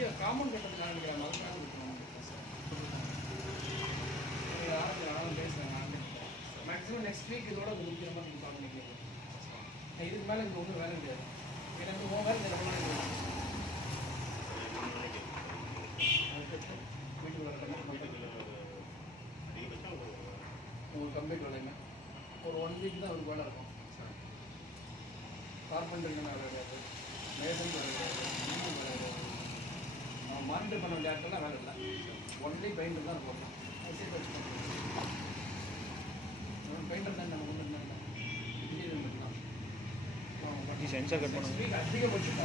இங்கே காமன் கட்டத்துக்காக நினைக்கிறேன் மதுக்காக இருக்கணும் யாரும் பேசுகிறேன் நான் மேக்ஸிமம் நெக்ஸ்ட் வீக் இதோட முக்கியமாக நீங்கள் பார்க்க நினைக்கிறேன் இதுக்கு மேலே இங்கே ஒன்றும் வேலை கிடையாது எனக்கு உன் வேலை இந்த ரொம்ப வீட்டுக்கு உங்களுக்கு கம்ப்ளீட் வேலைங்க ஒரு 1 வீக் தான் அவருக்கு வேலை இருக்கும் கார்பெண்டருக்கு வேலை கிடையாது மேசன் வேலை கிடையாது வேலை கிடையாது மானிட்டர் பண்ண வேண்டிய ஆட்கள்லாம் வேலை இல்லை ஒன்லி பெயிண்டர் தான் போடலாம் பெயிண்டர் தான் நம்ம கொண்டு இருந்தாங்க இன்டீரியர் பண்ணலாம் சென்சார் கட் பண்ணுங்க வீக் அதிகபட்சம்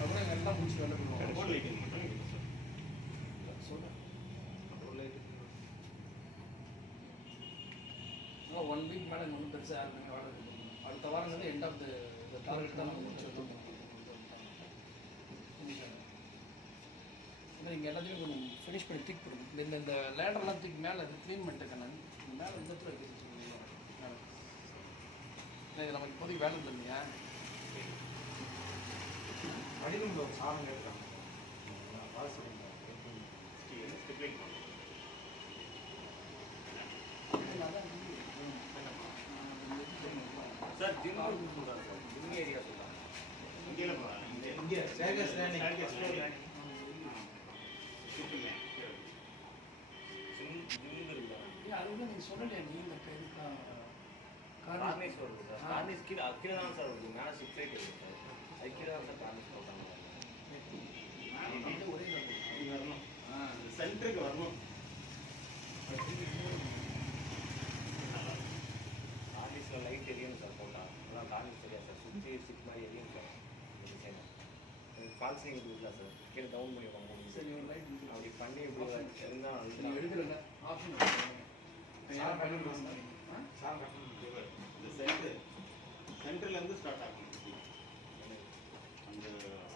அப்புறம் எல்லாம் முடிச்சு வேலை பண்ணுவோம் சொல்கிறேன் 1 வீக் மேலே ஒன்றும் பெருசாக யாருமே வேலை கொடுக்கணும் அடுத்த வாரம் வந்து எண்ட் ஆஃப் த டார்கெட் தான் நம்ம முடிச்சு வச்சுருக்கோம் நீங்கள் எல்லாத்தையும் கொஞ்சம் ஃபினிஷ் பண்ணி தூக்கி கொடுங்க இந்த லேடர்லாம் தூக்கி மேலே அது க்ளீன் பண்ணிட்டுருக்கேன் நான் மேலே இந்த இடத்துல வைக்க இது நமக்கு இப்போதைக்கு வேலை இல்லை இல்லையா அடிக்கும் ஒரு சாதம் கேட்குறாங்க சார் ஜிம் சொல்கிறாங்க சார் ஜிம் ஏரியா சொல்கிறாங்க இங்கே சேகஸ் அதுவும் நீங்கள் சொல்லலையா நீங்கள் கார்னிஸ் வருது சார் கார்னிஸ் கீழே தான் சார் வருது மேலே 6 8 இருக்குது சார் அது கீழே தான் சார் கார்னிஸ் போட்டாங்க ஒரே வரணும் சென்டருக்கு வரணும் கார்னிஸில் லைட் எரியும் சார் போட்டால் அதெல்லாம் கார்னிஸ் தெரியாது சார் சுற்றி சிக் மாதிரி எரியும் சார் டிசைன் ஃபால்ஸிங் இல்லை சார் கீழே டவுன் பண்ணி வாங்க சரி ஒரு லைட் அப்படி பண்ணி இப்படி இருந்தால் நீங்கள் எடுக்கல ஆப்ஷன் இந்த சென்டர்லேருந்து ஸ்டார்ட் ஆகும் அந்த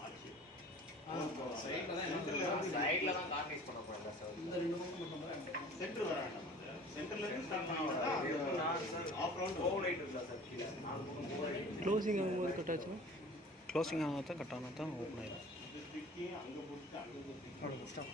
ஆட்சி சைடில் தான் கார்னிஸ் பண்ண போகிறாங்க சார் இந்த 2 பக்கம் பண்ணுறேன் சென்டர் வர வேண்டாம் அந்த சென்டர்லேருந்து ஸ்டார்ட் பண்ண ஆஃப் ரவுண்ட் ஓவர் லைட் இருக்கா சார் கீழே 4 பக்கம் ஓவர் லைட் க்ளோசிங் ஆகும்போது கட் ஆச்சுன்னா க்ளோசிங் ஆனால் தான் கட் ஆனால் தான் ஓப்பன் ஆகிடும் அங்கே போட்டுட்டு அங்கே அவ்வளோ ஸ்டாப்